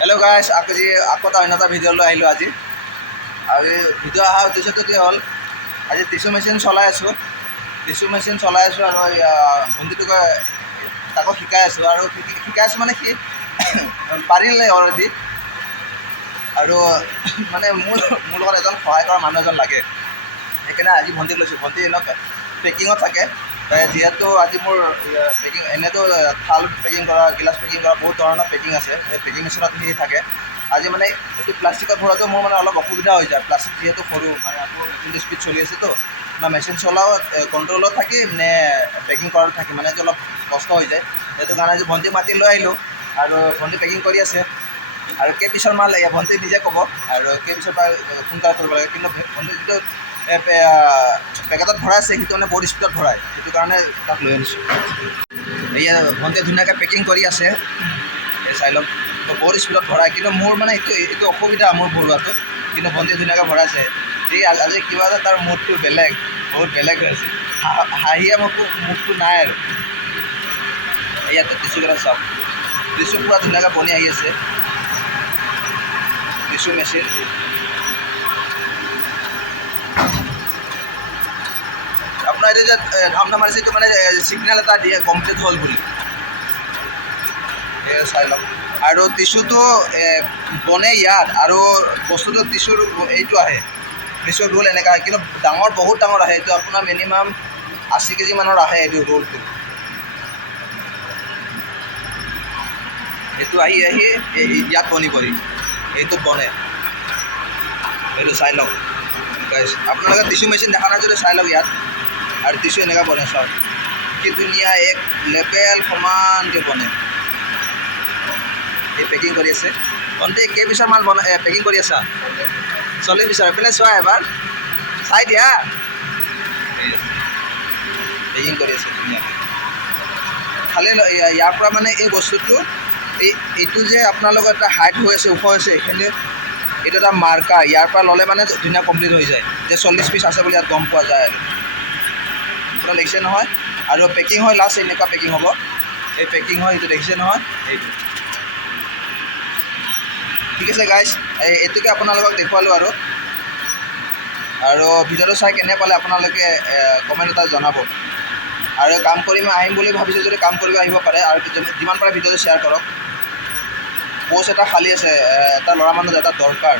Hello' গাইছ, আকৌ এটা অন্য এটা ভিডিঅ' লৈ আহিলোঁ আজি। আৰু এই ভিডিঅ' অহাৰ উদ্দেশ্যটো হ'ল, আজি টিচু মেচিন চলাই আছোঁ আৰু ভণ্টিটোক তাকো শিকাই আছোঁ। আৰু শিকাই আছোঁ মানে সি পাৰিলে অলৰেডি। আৰু মানে মোৰ লগত এজন সহায় কৰা মানুহ এজন লাগে, সেইকাৰণে আজি ভণ্টিক লৈছোঁ। ভণ্টি এনেকুৱা পেকিঙত থাকে। যিহেতু আজি মোৰ পেকিং এনেইতো থাল পেকিং কৰা, গিলাচ পেকিং কৰা বহুত ধৰণৰ পেকিং আছে, সেই পেকিং মেচিনত সি থাকে। আজি মানে এইটো প্লাষ্টিকত ভৰাটো মোৰ মানে অলপ অসুবিধা হৈ যায়। প্লাষ্টিক যিহেতু সৰু, মানে আকৌ মেচিনটো স্পীড চলি আছেতো, না মেচিন চলাও কণ্ট্ৰলত থাকিম নে পেকিং কৰাত থাকিম, মানে এইটো অলপ কষ্ট হৈ যায়। সেইটো কাৰণে আজি ভণ্টিক মাতি লৈ আহিলোঁ আৰু ভণ্টি পেকিং কৰি আছে। আৰু কেইপিছৰ মাল ভণ্টি নিজে ক'ব আৰু কেইপিছৰ পৰা সোনকালে কৰিব লাগে। কিন্তু ভণ্টি যিটো পেকেটত ভৰাইছে সেইটো মানে বহুত স্পীডত ভৰাই, সেইটো কাৰণে তাক লৈ আনিছোঁ। এয়া ভণ্টিয়ে ধুনীয়াকৈ পেকিং কৰি আছে, এই চাই লওক। বহুত স্পীডত ভৰাই, কিন্তু মোৰ মানে এইটো অসুবিধা মোৰ ভৰোৱাটো। কিন্তু ভণ্টিয়ে ধুনীয়াকৈ ভৰাইছে। এই আজি কিবা এটা তাৰ মুডটো বেলেগ, বহুত বেলেগ হৈ আছে। হাঁহিয়ে মুখটো নাই আৰু। ইয়াতে টিচুকেইটা চাওক, টিচু পূৰা ধুনীয়াকৈ বনি আহি আছে। টিচু মেচিন আপোনাৰ এইটো যে ধামধা মাৰিছে, এইটো মানে ছিগনেল এটা দিয়ে কমপ্লিট হ'ল বুলি। চাই লওক। আৰু টিচুটো বনে ইয়াত, আৰু বস্তুটো টিচুৰ এইটো আহে, টিচুৰ ৰোল এনেকুৱা আহে। কিন্তু বহুত ডাঙৰ আহে। এইটো আপোনাৰ মিনিমাম 80 কেজি মানৰ আহে এইটো ৰোলটো। এইটো আহি ইয়াত বনিবহি, এইটোত বনে। এইটো চাই লওক গাইছ, আপোনালোকে টিচু মেচিন দেখা নাই যদি চাই লওক ইয়াত। আৰু টিচু এনেকুৱা বনে চাওক, কি ধুনীয়া এক লেবেল সমানকৈ বনে। এই পেকিং কৰি আছে ভণ্টি। কেইপিছৰ মাল পেকিং কৰি আছা? 40 পিছৰ। এইপিনে চোৱা এবাৰ, চাই দিয়া। পেকিং কৰি আছে ধুনীয়াকৈ। খালি ইয়াৰ পৰা মানে এই বস্তুটো, এইটো যে আপোনালোকৰ এটা হাইট হৈ আছে, ওখ হৈছে, এইখিনি এইটো এটা মাৰ্কাৰ। ইয়াৰ পৰা ল'লে মানে ধুনীয়া কমপ্লিট হৈ যায়, যে 40 পিচ আছে বুলি ইয়াত গম পোৱা যায় আৰু। আপোনাৰ দেখিছে নহয়? আৰু পেকিং হয় লাষ্ট এনেকুৱা পেকিং হ'ব। এই পেকিং হয়, এইটো দেখিছে নহয়? এইটো ঠিক আছে গাইজ, এইটোকে আপোনালোকক দেখুৱালোঁ। আৰু ভিডিঅ'টো চাই কেনে পালে আপোনালোকে কমেণ্ট এটা জনাব। আৰু কাম কৰিম আহিম বুলি ভাবিছে যদি কাম কৰিব আহিব পাৰে। আৰু যিমান পাৰে ভিডিঅ'টো শ্বেয়াৰ কৰক। প'ষ্ট এটা খালী আছে, এটা ল'ৰা মানুহ এটা দৰকাৰ।